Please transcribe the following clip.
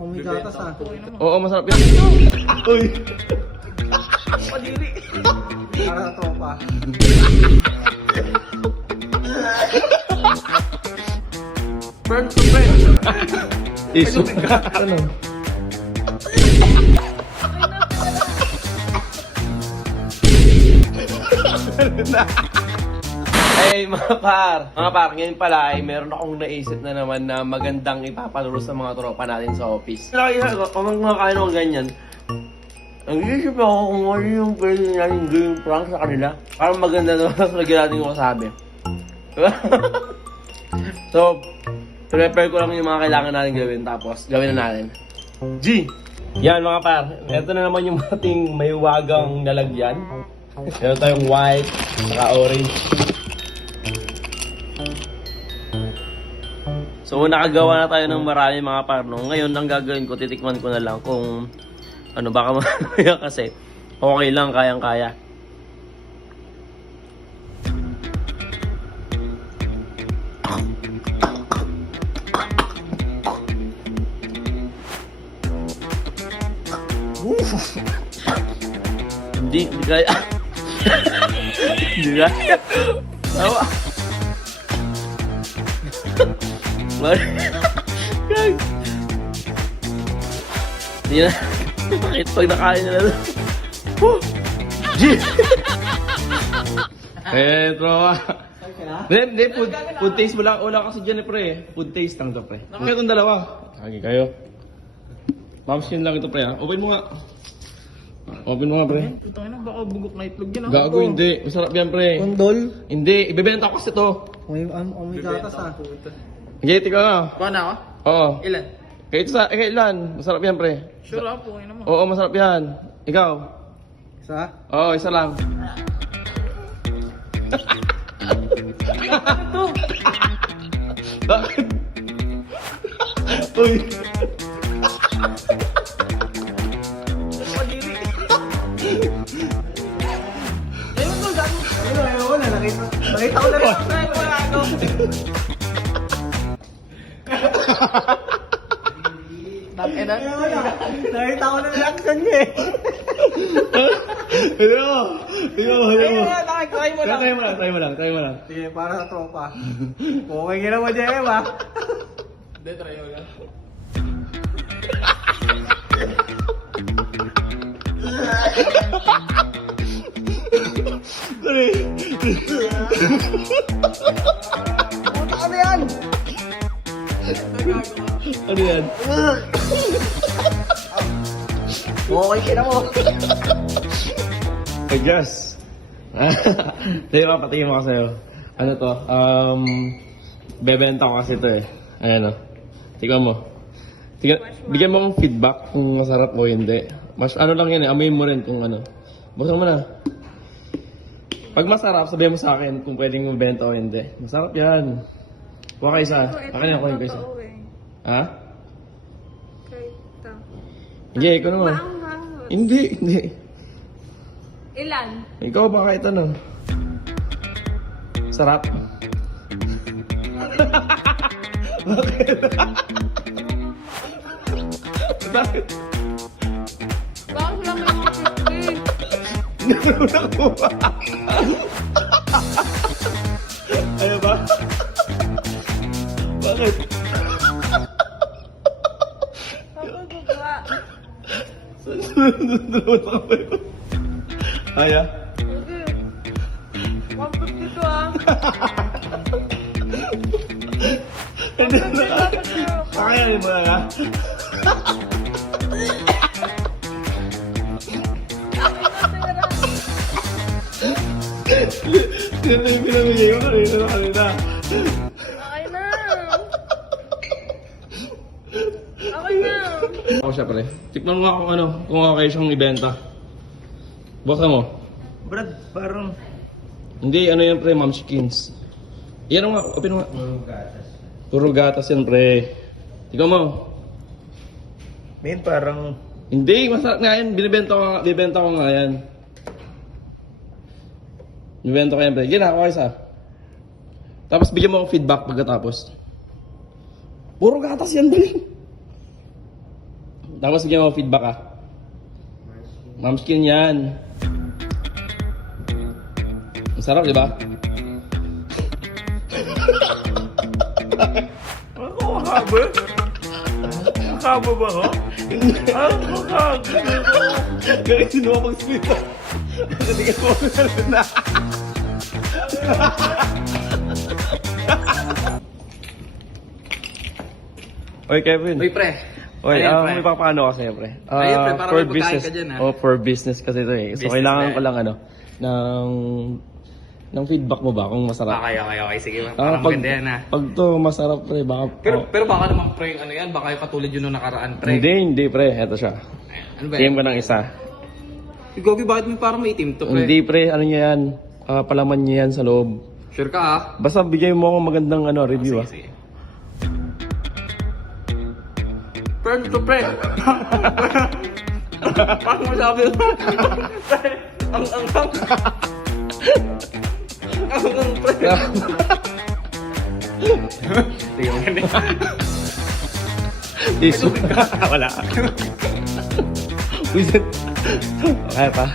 May gatas ah. Oo, masarap yan. Uy! Padiri. Para sa tropa. Friend to friend. Iso ka. Ano? Ay mga par, ngayon pala ay meron akong naisip na naman na magandang ipapalaro sa mga tropa natin sa office. Kung mga kain ng ganyan, ang isip ako kung ano yung pwede natin gawing prank sa kanila. Parang maganda naman sa lagyan natin yung kasabi. So, prepare ko lang yung mga kailangan natin gawin, tapos gawin na natin. G! Yan mga par, ito na naman yung ating may wagang nalagyan. Meron tayong white, saka orange. So nakagawa na tayo ng marami mga par, no? Ngayon ang gagawin ko, titikman ko na lang kung ano, baka mamaya kasi okay lang, kayang-kaya. Hindi kaya. Hindi kaya. Tawa. Hindi na. Bakit pag nakain na lang? G! Eh, tropa. Hindi, food taste mo lang. Wala kasi dyan eh, pre. Food taste lang to, pre. Nakaya itong dalawa. Kagi kayo. Mamskin lang ito, pre, ha? Open mo nga. Open mo nga, pre. Putang ina, baka bugok na itlog yan. Gago, hindi. Masarap yan, pre. Kondol. Hindi, ibebenta ko kasi to. May gatas ah. Hindi, tika nga. Kuha na ako? Oo. Ilan? Kailan? Masarap yan, pre. Sure ako, okay naman. Oo, masarap yan. Ikaw? Isa? Oo, isa lang. Ito! Bakit? Uy! Padiri. Ayun to, gago. Ayun na, nakita ko na rin. Wala ako. Nakita ko na reaction niya eh. Try mo lang. Try mo lang. Sige, para sa tropa. Okay ka naman dyan eh ba? Hindi, try mo lang. Puta ka na yan! Ano yan? Okay ka na mo. I guess. Hindi ba, patingin mo kasi sa'yo. Ano to? Bebenta ko kasi ito eh. Ayan o. Tingnan mo. Bigyan mo akong feedback kung masarap o hindi. Mas ano lang yan eh, amoy mo rin kung ano. Buksan mo na. Pag masarap, sabihin mo sa akin kung pwedeng mabenta o hindi. Masarap yan. Kuha ka isa. Akin yan, kuha ka isa. Ha? Hindi, ikaw naman. Hindi. Ilan? Ikaw ba kahit ano? Sarap. Bakit? Bakit? Bakit lang may mga Nakuha. Ano ba? Bakit? Ako gagawa. Sunod ako ba ito? Aya? Okay. 150 to ah. Kakayanin mo lang ha? Ganito yung pinamigay ko kanina. Okay na. Okay na. Ako siya pare. Tikman mo nga kung ano, kung okay siyang ibenta. Buksan mo. Brad, parang... Hindi, ano yan pre, Momskins. Yan nga, open mo nga. Puro gatas yan pre. Tignan mo. Min, parang... Hindi, masarap nga yan. Binibenta ko nga yan. Binibenta ko yan pre. Yan ako isa. Tapos bigyan mo akong feedback pagkatapos. Puro gatas yan pre. Tapos bigyan mo feedback ah. Mamskin yan. Masarap, di ba? Ako makaba? Makaba ba ako? Ako makaba. Kaya sinuha pang split ah. Hindi ka mo na. Oy, Kevin. Uy, pre. Oy, Ayan, pre. may papaano ka sa'yo, pre? Ayun, pre, para for may pagkain business. ka dyan, ha? Oh, for business kasi ito eh. So, Business kailangan na ko lang ng feedback mo ba kung masarap? Okay. Sige, Ah, parang maganda yan, ha? Pag to masarap, pre, baka... Pero baka naman, pre, ano yan? Baka yung katulad yun nung nakaraan, pre. Hindi, pre. Eto siya. Ano ba Tingin ko ng isa. Gogi, bakit mo parang may itim to, pre? Hindi, pre. Ano niya yan? Palaman niya yan sa loob. Sure ka, ha? Basta bigay mo akong magandang review, Sige. Pre, ano to, pre? Paano mo sabi? Pre, ang pre. Sige, maganda. Isu. Wala. Wisit. Okay pa.